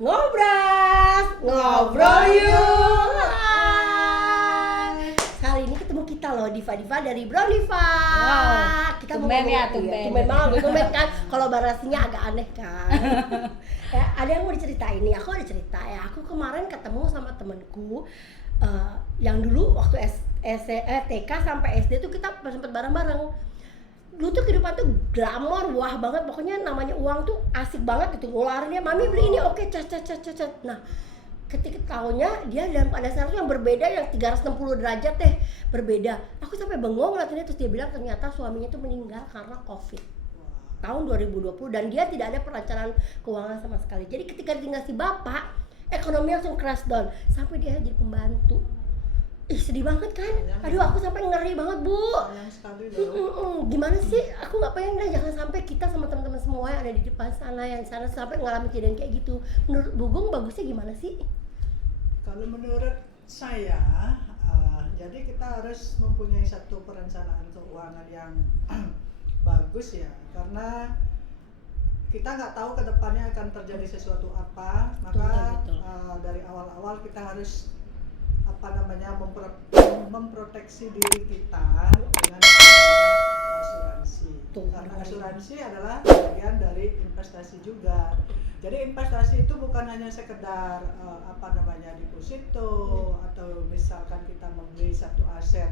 Ngobras, ngobrol yuk. Kali ini ketemu kita loh, Diva dari Browniva. Wow, Kita tumben ya, tumben. Tumben banget, tumben kan. Kalau barasinya agak aneh kan. Ya, ada yang mau diceritain nih, aku ada cerita ya. Aku kemarin ketemu sama temenku yang dulu waktu TK sampai SD tuh kita sempat bareng-bareng. Dulu tuh kehidupan tuh glamor, wah banget, pokoknya namanya uang tuh asik banget gitu, ngeluarinnya, mami beli ini, oke, cet. Nah, ketika tahunnya dia dalam pada saat yang berbeda, yang 360 derajat deh berbeda. Aku sampai bengong ngeliatinnya, terus dia bilang ternyata suaminya tuh meninggal karena COVID tahun 2020 dan dia tidak ada perencanaan keuangan sama sekali. Jadi ketika ditinggal si bapak, ekonomi langsung crash down sampai dia jadi pembantu. Ih, sedih banget kan? Aduh, aku sampai ngeri banget, Bu. Gimana sih? Aku nggak pengen deh, jangan sampai kita sama teman-teman semua yang ada di depan sana, yang sana sampai ngalami kejadian kayak gitu. Menurut Bu Gung, bagusnya gimana sih? Kalau menurut saya, jadi kita harus mempunyai satu perencanaan keuangan yang bagus ya, karena kita nggak tahu ke depannya akan terjadi sesuatu apa, maka betul. Dari awal-awal kita harus memproteksi diri kita dengan asuransi. Karena asuransi adalah bagian dari investasi juga. Jadi investasi itu bukan hanya sekedar deposito atau misalkan kita membeli satu aset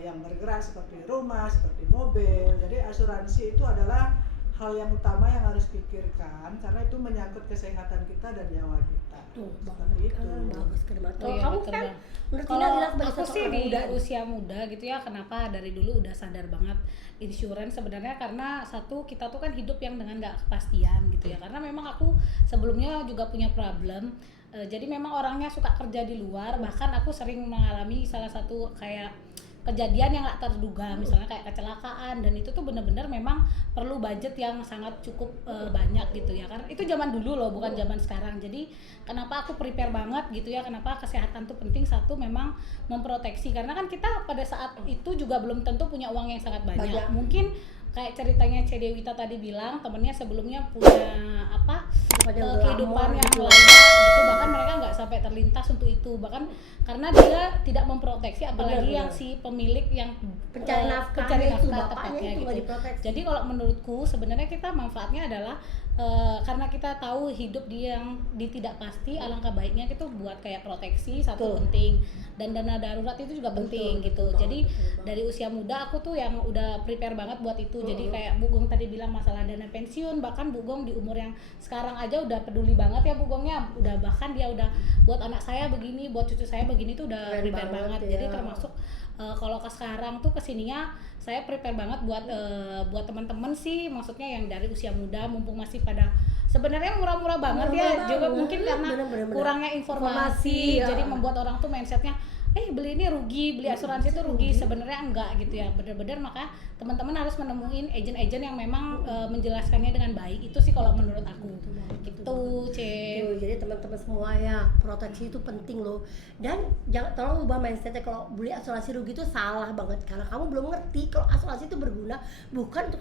yang bergerak seperti rumah, seperti mobil. Jadi asuransi itu adalah hal yang utama yang harus pikirkan karena itu menyangkut kesehatan kita dan nyawa kita. Tuh, seperti itu. Bagus banget. Oh, iya, Kamu betul, kan Bang. menurut Kalau Tina aku sebagai sih seorang di muda usia muda gitu ya, kenapa dari dulu udah sadar banget insurance sebenarnya, karena satu, kita tuh kan hidup yang dengan nggak kepastian gitu ya, karena memang aku sebelumnya juga punya problem. Jadi memang orangnya suka kerja di luar, bahkan aku sering mengalami salah satu kayak kejadian yang nggak terduga, misalnya kayak kecelakaan, dan itu tuh bener-bener memang perlu budget yang sangat cukup banyak gitu ya, karena itu zaman dulu loh, bukan zaman sekarang. Jadi kenapa aku prepare banget gitu ya, kenapa kesehatan tuh penting. Satu, memang memproteksi, karena kan kita pada saat itu juga belum tentu punya uang yang sangat banyak. Mungkin kayak ceritanya C. Dewita tadi bilang, temennya sebelumnya punya kehidupan yang layak gitu, bahkan mereka nggak sampai terlintas untuk itu, bahkan karena dia tidak memproteksi, apalagi yang si pemilik yang pencari nafkah tepatnya gitu. Jadi kalau menurutku sebenarnya kita manfaatnya adalah karena kita tahu hidup yang tidak pasti, alangkah baiknya kita buat kayak proteksi, satu penting, dan dana darurat itu juga penting gitu. Jadi dari usia muda aku tuh yang udah prepare banget buat itu. Jadi kayak Bu Gong tadi bilang masalah dana pensiun, bahkan Bu Gong di umur yang sekarang aja udah peduli banget ya Bu Gongnya, udah bahkan dia udah buat anak saya begini, buat cucu saya begini tuh udah prepare banget ya. Jadi termasuk kalau ke sekarang tuh kesininya saya prepare banget buat teman-teman sih, maksudnya yang dari usia muda, mumpung masih pada sebenarnya murah-murah banget juga mungkin karena kurangnya informasi, jadi membuat orang tuh mindsetnya beli ini rugi, beli asuransi itu rugi. Sebenarnya enggak gitu ya, bener-bener. Maka teman-teman harus menemuin agen-agen yang memang menjelaskannya dengan baik. Itu sih kalau menurut aku gitu, Jadi teman-teman semua ya, proteksi itu penting loh. Dan jangan, tolong ubah mindsetnya kalau beli asuransi rugi itu salah banget, karena kamu belum ngerti kalau asuransi itu berguna bukan untuk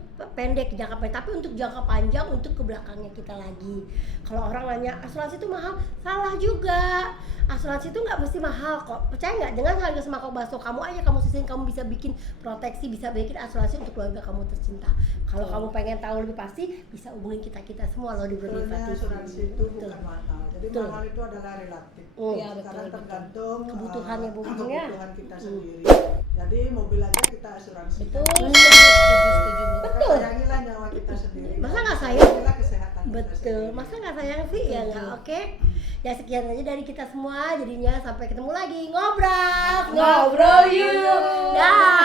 jangka pendek, tapi untuk jangka panjang, untuk ke belakangnya kita lagi. Kalau orang nanya asuransi itu mahal, salah juga. Asuransi itu nggak mesti mahal kok, percaya nggak? Dengan harga semangkok bakso kamu aja, kamu sisihin, kamu bisa bikin proteksi, bisa bikin asuransi untuk keluarga kamu tercinta. Kalau kamu pengen tahu lebih pasti, bisa hubungin kita semua loh di Browniva. Asuransi itu bukan mahal, jadi mahal itu adalah relatif. Karena tergantung kebutuhannya kebutuhan kita sendiri. Jadi mobil aja kita asuransi. Betul. Sayangilah nyawa kita sendiri. Masa nggak sayang? Kesehatan kita Betul. sendiri. Masa nggak sayang sih? Ya nggak. Oke. Ya sekian aja dari kita semua. Jadinya sampai ketemu lagi, ngobrol yuk. Dah.